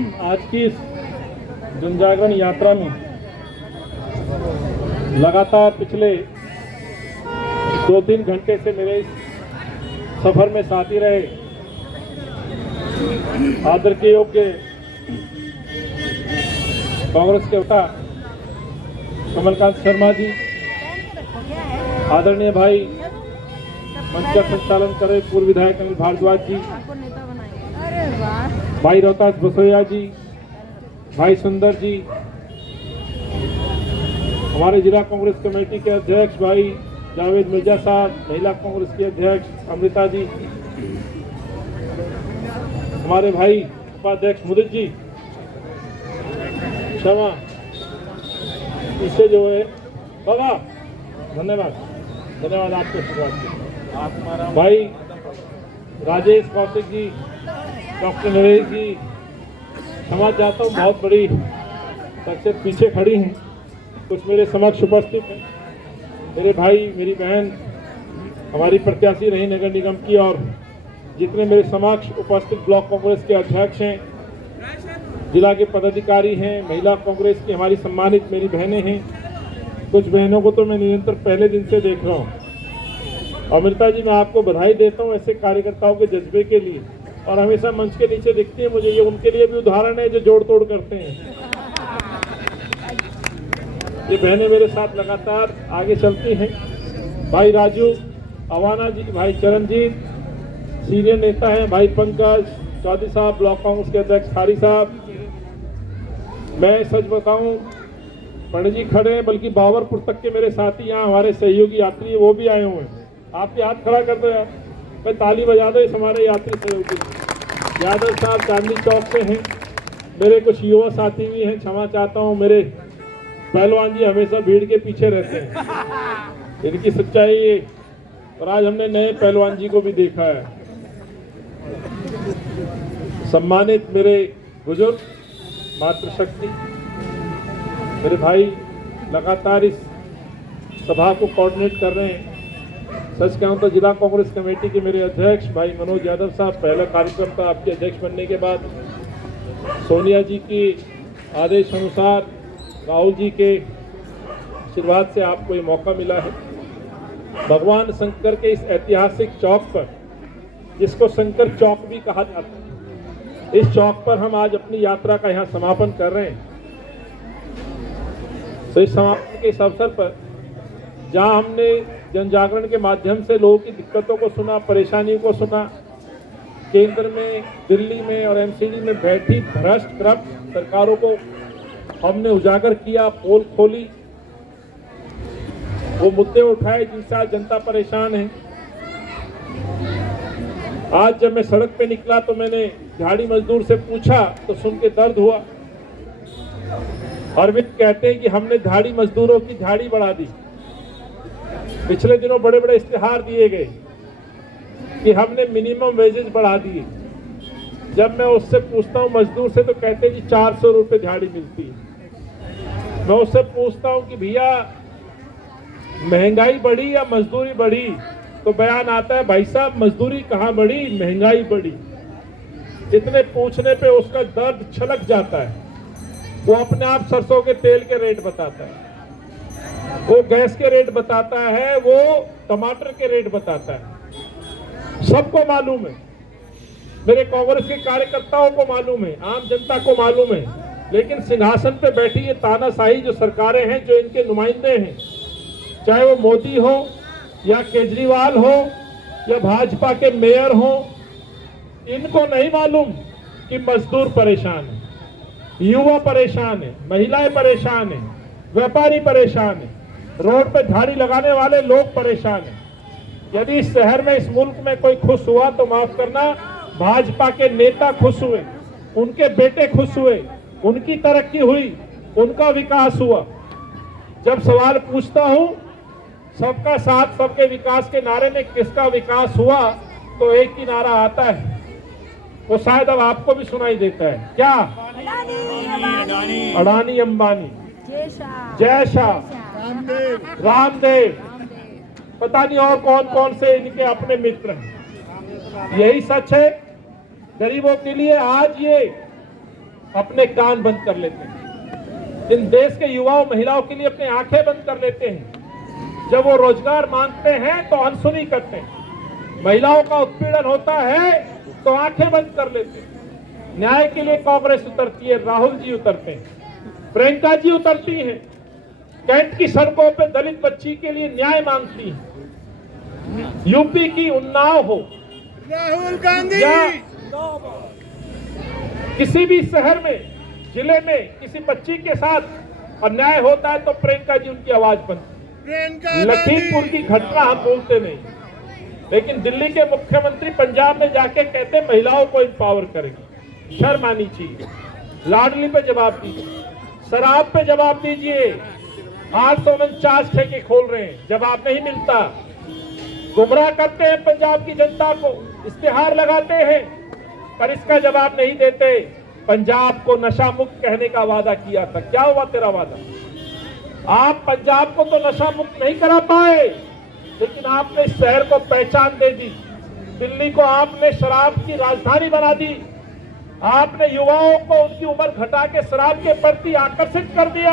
आज की इस जन जागरण यात्रा में लगातार पिछले 2-3 घंटे से मेरे इस सफर में साथी रहे आदर के योग्य कांग्रेस के नेता कमलकांत शर्मा जी, आदरणीय भाई मंच का संचालन कर रहे पूर्व विधायक अनिल भारद्वाज जी, भाई रोहतास बसोया जी, भाई सुंदर जी, हमारे जिला कांग्रेस कमेटी के अध्यक्ष भाई जावेद मिर्जा साहब, महिला कांग्रेस के अध्यक्ष अमृता जी, हमारे भाई उपाध्यक्ष मुदित जी, क्षमा इससे जो है बाबा धन्यवाद आपको शुरुआत भाई राजेश कौशिक जी, डॉक्टर नरेश जी, क्षमा चाहता हूँ बहुत बड़ी शख्सियत पीछे खड़ी हैं, कुछ मेरे समक्ष उपस्थित हैं, मेरे भाई मेरी बहन हमारी प्रत्याशी रही नगर निगम की, और जितने मेरे समक्ष उपस्थित ब्लॉक कांग्रेस के अध्यक्ष हैं, जिला के पदाधिकारी हैं, महिला कांग्रेस की हमारी सम्मानित मेरी बहनें हैं, कुछ बहनों को तो मैं निरंतर पहले दिन से देख रहा हूँ। अमृता जी, मैं आपको बधाई देता हूँ ऐसे कार्यकर्ताओं के जज्बे के लिए, और हमेशा मंच के नीचे दिखती है मुझे, ये उनके लिए भी उदाहरण है जो जोड़ तोड़ करते हैं। ये बहनें मेरे साथ लगातार आगे चलती हैं। भाई राजू अवाना जी, भाई चरणजीत, सीनियर नेता हैं भाई पंकज चौधरी साहब, ब्लॉक कांग्रेस के अध्यक्ष खारी साहब। मैं सच बताऊं, पंडित जी खड़े हैं, बल्कि बावरपुर तक के मेरे साथी यहाँ हमारे सहयोगी यात्री वो भी आए हुए हैं। आपके हाथ खड़ा कर दो यार, मैं ताली बजा दो इस हमारे यात्री सहयोगी। यादव साहब चांदनी चौक से हैं, मेरे कुछ युवा साथी भी हैं, क्षमा चाहता हूँ। मेरे पहलवान जी हमेशा भीड़ के पीछे रहते हैं, इनकी सच्चाई ये, और आज हमने नए पहलवान जी को भी देखा है। सम्मानित मेरे बुजुर्ग मातृशक्ति, मेरे भाई लगातार इस सभा को कोऑर्डिनेट कर रहे हैं। सच कहूं तो जिला कांग्रेस कमेटी के मेरे अध्यक्ष भाई मनोज यादव साहब, पहला कार्यक्रम था आपके अध्यक्ष बनने के बाद। सोनिया जी की आदेश अनुसार, राहुल जी के आशीर्वाद से आपको ये मौका मिला है। भगवान शंकर के इस ऐतिहासिक चौक पर, जिसको शंकर चौक भी कहा जाता है, इस चौक पर हम आज अपनी यात्रा का यहाँ समापन कर रहे हैं। तो इस समापन के इस अवसर पर, जहाँ हमने जन जागरण के माध्यम से लोगों की दिक्कतों को सुना, परेशानियों को सुना, केंद्र में, दिल्ली में और एमसीडी में बैठी भ्रष्ट करप्ट सरकारों को हमने उजागर किया, पोल खोली, वो मुद्दे उठाए जिनसे आज जनता परेशान है। आज जब मैं सड़क पे निकला तो मैंने दिहाड़ी मजदूर से पूछा तो सुन के दर्द हुआ। अरविंद कहते हैं कि हमने दिहाड़ी मजदूरों की दिहाड़ी बढ़ा दी। पिछले दिनों बड़े बड़े इश्तिहार दिए गए कि हमने मिनिमम वेजेस बढ़ा दिए। जब मैं उससे पूछता हूँ मजदूर से तो कहते हैं जी 400 रुपये दिहाड़ी मिलती है। मैं उससे पूछता हूँ कि भैया महंगाई बढ़ी या मजदूरी बढ़ी, तो बयान आता है भाई साहब मजदूरी कहाँ बढ़ी, महंगाई बढ़ी। इतने पूछने पे उसका दर्द छलक जाता है। वो अपने आप सरसों के तेल के रेट बताता है, वो गैस के रेट बताता है, वो टमाटर के रेट बताता है। सबको मालूम है, मेरे कांग्रेस के कार्यकर्ताओं को मालूम है, आम जनता को मालूम है। लेकिन सिंहासन पे बैठी ये तानाशाही जो सरकारें हैं, जो इनके नुमाइंदे हैं, चाहे वो मोदी हो या केजरीवाल हो या भाजपा के मेयर हो, इनको नहीं मालूम कि मजदूर परेशान है, युवा परेशान है, महिलाएं परेशान है, व्यापारी परेशान है, रोड पे झाड़ी लगाने वाले लोग परेशान हैं। यदि इस शहर में, इस मुल्क में कोई खुश हुआ तो माफ करना, भाजपा के नेता खुश हुए, उनके बेटे खुश हुए, उनकी तरक्की हुई, उनका विकास हुआ। जब सवाल पूछता हूं सबका साथ सबके विकास के नारे में किसका विकास हुआ, तो एक ही नारा आता है, वो शायद अब आपको भी सुनाई देता है। क्या? अडानी अंबानी, जय शाह, रामदेव, पता नहीं और कौन कौन से इनके अपने मित्र हैं। यही सच है गरीबों के लिए। आज ये अपने कान बंद कर लेते हैं। इन देश के युवाओं महिलाओं के लिए अपनी आंखें बंद कर लेते हैं। जब वो रोजगार मांगते हैं तो अनसुनी करते हैं। महिलाओं का उत्पीड़न होता है तो आंखें बंद कर लेते हैं। न्याय के लिए कांग्रेस उतरती है, राहुल जी उतरते हैं, प्रियंका जी उतरती हैं, कैंट की सड़कों पे दलित बच्ची के लिए न्याय मांगती हैं। यूपी की उन्नाव हो, राहुल गांधी या किसी भी शहर में, जिले में किसी बच्ची के साथ अन्याय होता है तो प्रियंका जी उनकी आवाज बनती। लखीमपुर की घटना हम बोलते नहीं, लेकिन दिल्ली के मुख्यमंत्री पंजाब में जाके कहते महिलाओं को एम्पावर करेंगे। शर्म आनी चाहिए। लाडली पे जवाब दीजिए, शराब पे जवाब दीजिए। 849 ठेके खोल रहे हैं, जवाब नहीं मिलता। गुमराह करते हैं पंजाब की जनता को, इश्तिहार लगाते हैं पर इसका जवाब नहीं देते। पंजाब को नशा मुक्त कहने का वादा किया था, क्या हुआ तेरा वादा? आप पंजाब को तो नशा मुक्त नहीं करा पाए, लेकिन आपने इस शहर को पहचान दे दी। दिल्ली को आपने शराब की राजधानी बना दी। आपने युवाओं को उनकी उम्र घटा के शराब के प्रति आकर्षित कर दिया।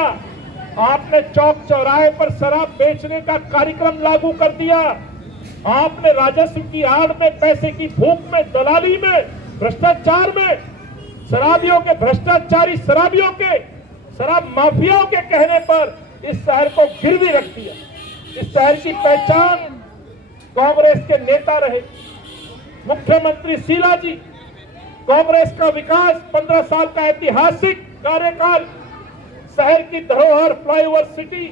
आपने चौक चौराहे पर शराब बेचने का कार्यक्रम लागू कर दिया। आपने राजस्व की आड़ में, पैसे की भूख में, दलाली में, भ्रष्टाचार में, शराबियों के, भ्रष्टाचारी शराबियों के, शराब माफियाओं के कहने पर इस शहर को गिरवी रख दिया। इस शहर की पहचान कांग्रेस के नेता रहे। मुख्यमंत्री शीला जी, कांग्रेस का विकास, 15 साल का ऐतिहासिक कार्यकाल, शहर की धरोहर, फ्लाईओवर सिटी,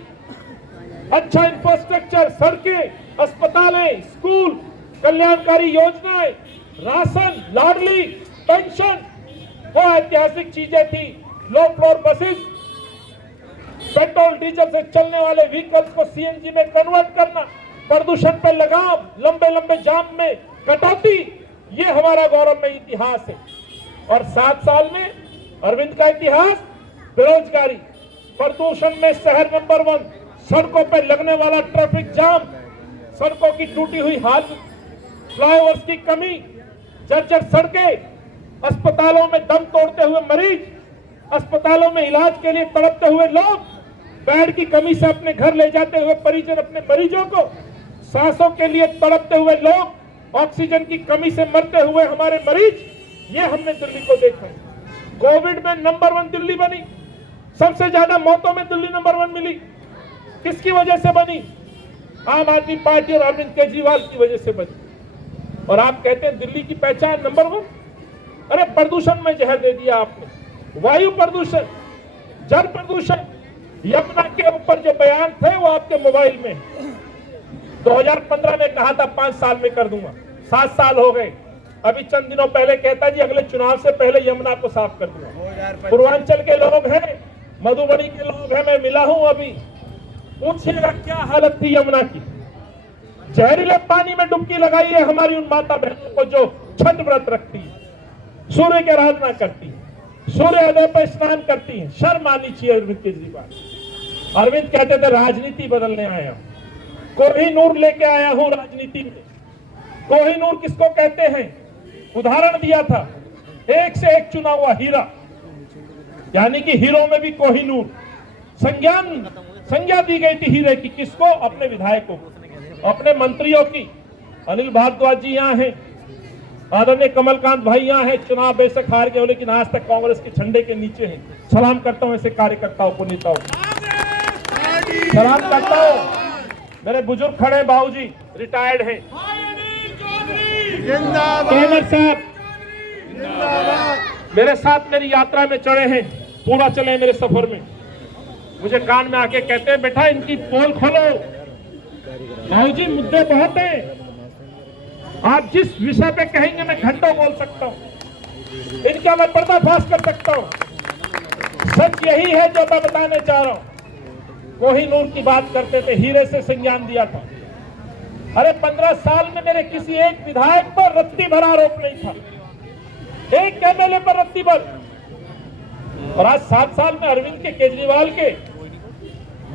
अच्छा इंफ्रास्ट्रक्चर, सड़कें, अस्पतालें, स्कूल, कल्याणकारी योजनाएं, राशन, लाडली, पेंशन, वो ऐतिहासिक चीजें थी। Low floor buses, petrol diesel से चलने वाले व्हीकल्स को सीएनजी में कन्वर्ट करना, प्रदूषण पर लगाम, लंबे लंबे जाम में कटौती, ये हमारा गौरवमय इतिहास है। और 7 साल में अरविंद का इतिहास, बेरोजगारी, प्रदूषण में शहर नंबर 1, सड़कों पर लगने वाला ट्रैफिक जाम, सड़कों की टूटी हुई हालत, फ्लाईओवर्स की कमी, जर्जर सड़कें, अस्पतालों में दम तोड़ते हुए मरीज, अस्पतालों में इलाज के लिए तड़पते हुए लोग, बेड की कमी से अपने घर ले जाते हुए परिजन अपने मरीजों को, सांसों के लिए तड़पते हुए लोग, ऑक्सीजन की कमी से मरते हुए हमारे मरीज, ये हमने दिल्ली को देखा। कोविड में नंबर 1 दिल्ली बनी, सबसे ज्यादा मौतों में दिल्ली नंबर 1 मिली। किसकी वजह से बनी? आम आदमी पार्टी और अरविंद केजरीवाल की वजह से बनी। और आप कहते हैं दिल्ली की पहचान नंबर 1? अरे प्रदूषण में जहर दे दिया आपने। वायु प्रदूषण, जल प्रदूषण, यमुना के ऊपर जो बयान थे वो आपके मोबाइल में 2015 में कहा था 5 साल में कर दूंगा, 7 साल हो गए। अभी चंद दिनों पहले कहता जी अगले चुनाव से पहले यमुना को साफ कर दूंगा। पूर्वांचल के लोग हैं, मधुबनी के लोग हैं, मैं मिला हूं अभी, पूछिएगा क्या हालत थी यमुना की। जहरीले पानी में डुबकी लगाई है हमारी उन माता बहनों को जो छठ व्रत रखती है, सूर्य की आराधना करती है, सूर्योदय पर स्नान करती है। शर्म आनी चाहिए अरविंद केजरीवाल। अरविंद कहते थे राजनीति बदलने आया हूं, कोहिनूर लेके आया हूं राजनीति में। कोहिनूर किसको कहते हैं? उदाहरण दिया था, एक से एक चुना हुआ हीरा, यानी कि हीरो में भी कोहिनूर। संज्ञा दी गई थी हीरे की, किसको? अपने विधायकों को, अपने मंत्रियों की। अनिल भारद्वाज जी यहाँ हैं, आदरणीय कमलकांत भाई यहाँ हैं, चुनाव बेशक हार गए लेकिन आज तक कांग्रेस के झंडे के नीचे हैं। सलाम करता हूँ ऐसे कार्यकर्ताओं को, नेताओं को सलाम करता हूँ। मेरे बुजुर्ग खड़े बाबूजी, रिटायर्ड हैं, तोमर साहब मेरे साथ मेरी यात्रा में चढ़े हैं, पूरा चले मेरे सफर में। मुझे कान में आके कहते हैं बेटा इनकी पोल खोलो। बाबूजी मुद्दे बहुत हैं, आप जिस विषय पे कहेंगे मैं घंटों बोल सकता हूँ, इनका मैं पर्दाफाश कर सकता हूँ। सच यही है जो मैं बताने चाह रहा हूँ। कोहिनूर की बात करते थे, हीरे से संज्ञान दिया था। अरे 15 साल में मेरे किसी एक विधायक पर रत्ती भर आरोप नहीं था, एक एमएलए पर रत्ती भर। और आज 7 साल में अरविंद के, केजरीवाल के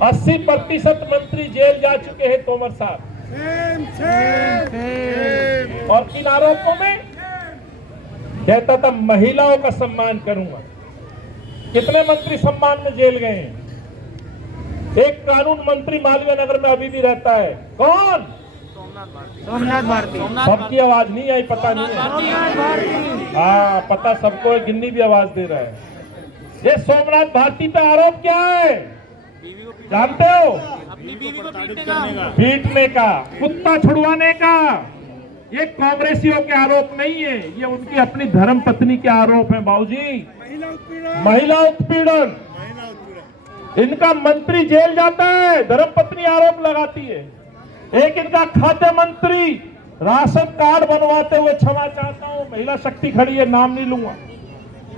80% मंत्री जेल जा चुके हैं तोमर साहब। और किन आरोपों में? कहता था महिलाओं का सम्मान करूंगा, कितने मंत्री सम्मान में जेल गए हैं? एक कानून मंत्री मालवीय नगर में अभी भी रहता है, कौन? सोमनाथ भारती। सबकी आवाज नहीं आई, पता नहीं है। हाँ, पता सबको है, गिन्नी भी आवाज दे रहा है। ये सोमनाथ भारती पे आरोप क्या है जानते हो? अपनी बीवी को पीटने का, कुत्ता छुड़वाने का। ये कांग्रेसियों के आरोप नहीं है, ये उनकी अपनी धर्म पत्नी के आरोप है बाबूजी। महिला उत्पीड़न। इनका मंत्री जेल जाता है, धर्म पत्नी आरोप लगाती है। एक इनका खाद्य मंत्री राशन कार्ड बनवाते हुए, क्षमा चाहता हूं महिला शक्ति खड़ी है, नाम नहीं लूंगा,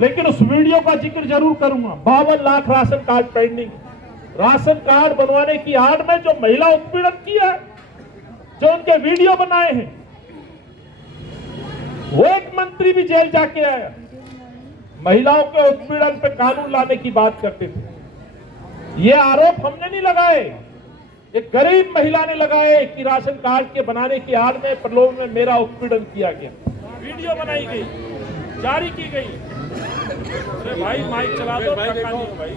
लेकिन उस वीडियो का जिक्र जरूर करूंगा। 52 lakh ration card pending. Ration card बनवाने की आड़ में जो महिला उत्पीड़न किया है, जो उनके वीडियो बनाए हैं, वो एक मंत्री भी जेल जाके आया। महिलाओं के उत्पीड़न पे कानून लाने की बात करते थे। ये आरोप हमने नहीं लगाए, एक गरीब महिला ने लगाए कि राशन कार्ड के बनाने की आड़ में, प्रलोभन में मेरा उत्पीड़न किया गया। वीडियो बनाई गई, जारी की गई। अरे भाई माइक चला दो, धक्का नहीं हो भाई।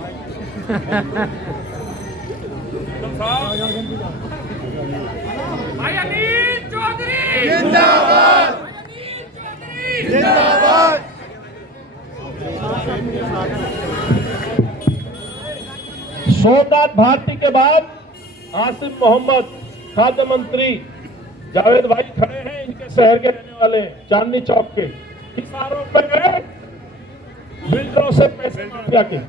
भाई अनिल चौधरी जिंदाबाद। जिंदाबाद। सोमनाथ भारती के बाद आसिफ मोहम्मद खाद्य मंत्री, जावेद भाई खड़े हैं, इनके शहर के रहने वाले, चांदनी चौक के। किसानों पे गए बिल्डरों से पैसे माफिया के।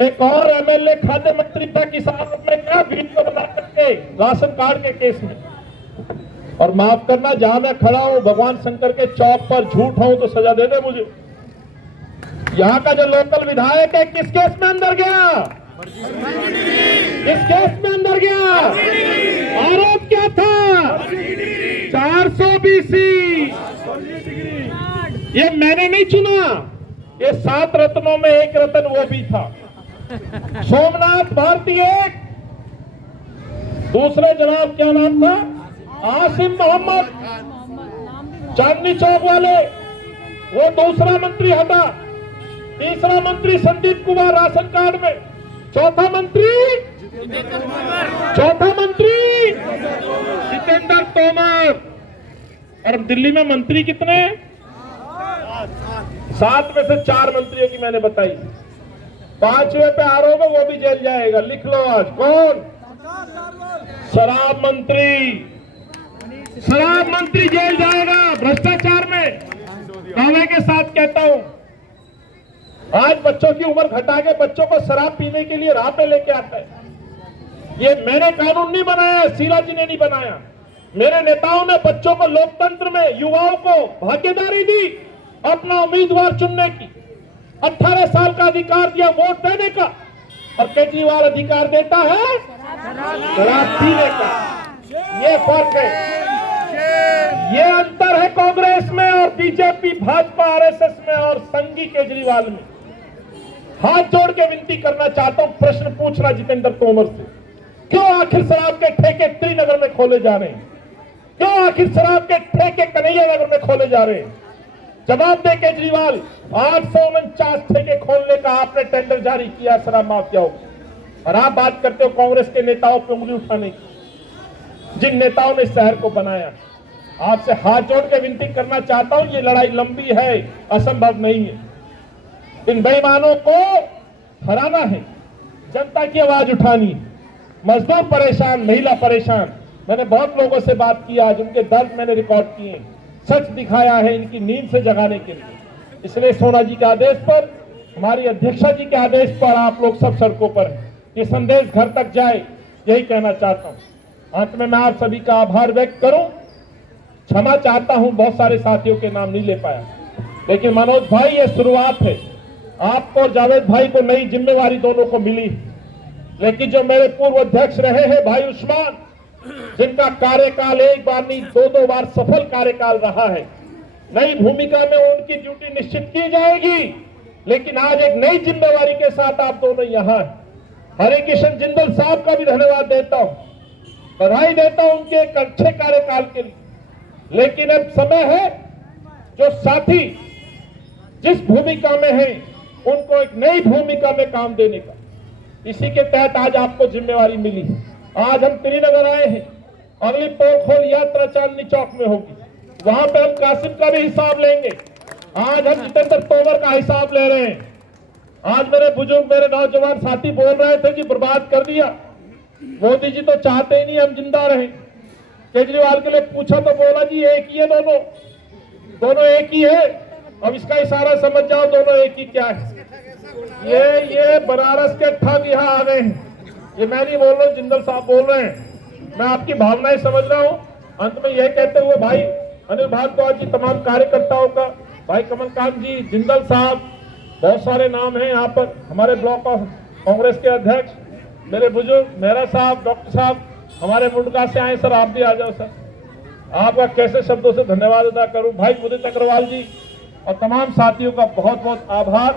एक और एमएलए खाद्य मंत्री था, किसानों पे क्या वीडियो बना करके राशन कार्ड के केस में। और माफ करना, जहां मैं खड़ा हूं भगवान शंकर के चौक पर, झूठ हूं तो सजा दे दे मुझे। यहाँ का जो लोकल विधायक है, किस केस में अंदर गया? किस केस में अंदर गया? आरोप क्या था? 400 BC। ये मैंने नहीं चुना, ये 7 रत्नों में एक रत्न वो भी था। सोमनाथ भारती एक, दूसरे जनाब क्या नाम था? आसिफ मोहम्मद, चांदनी चौक वाले, वो दूसरा मंत्री हटा। तीसरा मंत्री संदीप कुमार राशन कार्ड में। चौथा मंत्री जितेंद्र तोमर। और दिल्ली में मंत्री कितने? 7 में से 4 मंत्रियों की मैंने बताई। 5वें पे आरोप है, वो भी जेल जाएगा। लिख लो आज। कौन? शराब मंत्री जेल जाएगा भ्रष्टाचार में। दावे के साथ कहता हूं, आज बच्चों की उम्र घटा के बच्चों को शराब पीने के लिए राह पे लेके आता है। ये मैंने कानून नहीं बनाया, शीला जी ने नहीं बनाया। मेरे नेताओं ने बच्चों को लोकतंत्र में, युवाओं को भागीदारी दी, अपना उम्मीदवार चुनने की। 18 साल का अधिकार दिया वोट देने का, और केजरीवाल अधिकार देता है शराब पीने का। ये फर्क है, ये अंतर है कांग्रेस में और बीजेपी, भाजपा, आरएसएस में और संघी केजरीवाल में। हाथ जोड़ के विनती करना चाहता हूं, प्रश्न पूछना जितेंद्र तोमर से, क्यों आखिर शराब के ठेके त्रिनगर में खोले जा रहे हैं? क्यों आखिर शराब के ठेके कन्हैया नगर में खोले जा रहे हैं? जवाब दे केजरीवाल। 849 ठेके खोलने का आपने टेंडर जारी किया शराब माफियाओं, और आप बात करते हो कांग्रेस के नेताओं पर उंगली उठाने की, जिन नेताओं ने शहर को बनाया। आपसे हाथ जोड़ के विनती करना चाहता हूं, ये लड़ाई लंबी है, असंभव नहीं है। इन बेईमानों को हराना है, जनता की आवाज उठानी है। मजदूर परेशान, महिला परेशान। मैंने बहुत लोगों से बात की आज, उनके दर्द मैंने रिकॉर्ड किए, सच दिखाया है इनकी नींद से जगाने के लिए। इसलिए सोना जी के आदेश पर, हमारी अध्यक्षा जी के आदेश पर आप लोग सब सड़कों पर हैं। ये संदेश घर तक जाए, यही कहना चाहता हूं। अंत में मैं आप सभी का आभार व्यक्त करूं, क्षमा चाहता हूं, बहुत सारे साथियों के नाम नहीं ले पाया, लेकिन मनोज भाई ये शुरुआत है। आपको और जावेद भाई को नई जिम्मेवारी दोनों को मिली, लेकिन जो मेरे पूर्व अध्यक्ष रहे हैं भाई उस्मान, जिनका कार्यकाल एक बार नहीं 2-2 बार सफल कार्यकाल रहा है, नई भूमिका में उनकी ड्यूटी निश्चित की जाएगी। लेकिन आज एक नई जिम्मेवारी के साथ आप दोनों यहाँ हैं। हरि किशन जिंदल साहब का भी धन्यवाद देता हूं, बधाई देता हूं उनके एक अच्छे कार्यकाल के लिए। लेकिन अब समय है जो साथी जिस भूमिका में है उनको एक नई भूमिका में काम देने का। इसी के तहत आज आपको जिम्मेवारी मिली है। आज हम श्रीनगर आए हैं, अगली पोखोल यात्रा चांदनी चौक में होगी, वहां पे हम कासिम का भी हिसाब लेंगे। आज हम जितेंद्र तोमर का हिसाब ले रहे हैं। आज मेरे बुजुर्ग, मेरे नौजवान साथी बोल रहे थे जी बर्बाद कर दिया, मोदी जी तो चाहते ही नहीं हम जिंदा रहे। केजरीवाल के लिए पूछा तो बोला जी एक ही है, दोनों एक ही है। अब इसका इशारा समझ जाओ दोनों एक ही क्या है। ये बनारस के ठग यहाँ आ गए हैं। ये मैं नहीं बोल रहा हूँ, जिंदल साहब बोल रहे हैं। मैं आपकी भावनाएं समझ रहा हूँ। अंत में यह कहते हुए भाई अनिल भारद्वाज जी, तमाम कार्यकर्ताओं का, भाई कमलकांत जी, जिंदल साहब, बहुत सारे नाम हैं यहाँ पर, हमारे ब्लॉक ऑफ कांग्रेस के अध्यक्ष, मेरे बुजुर्ग, मेहरा साहब, डॉक्टर साहब, हमारे मुंडका से आए सर, आप भी आ जाओ सर। आपका कैसे शब्दों से धन्यवाद अदा करूं। भाई उदित अग्रवाल जी और तमाम साथियों का बहुत बहुत आभार,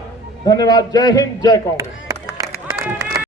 धन्यवाद। जय हिंद, जय कांग्रेस।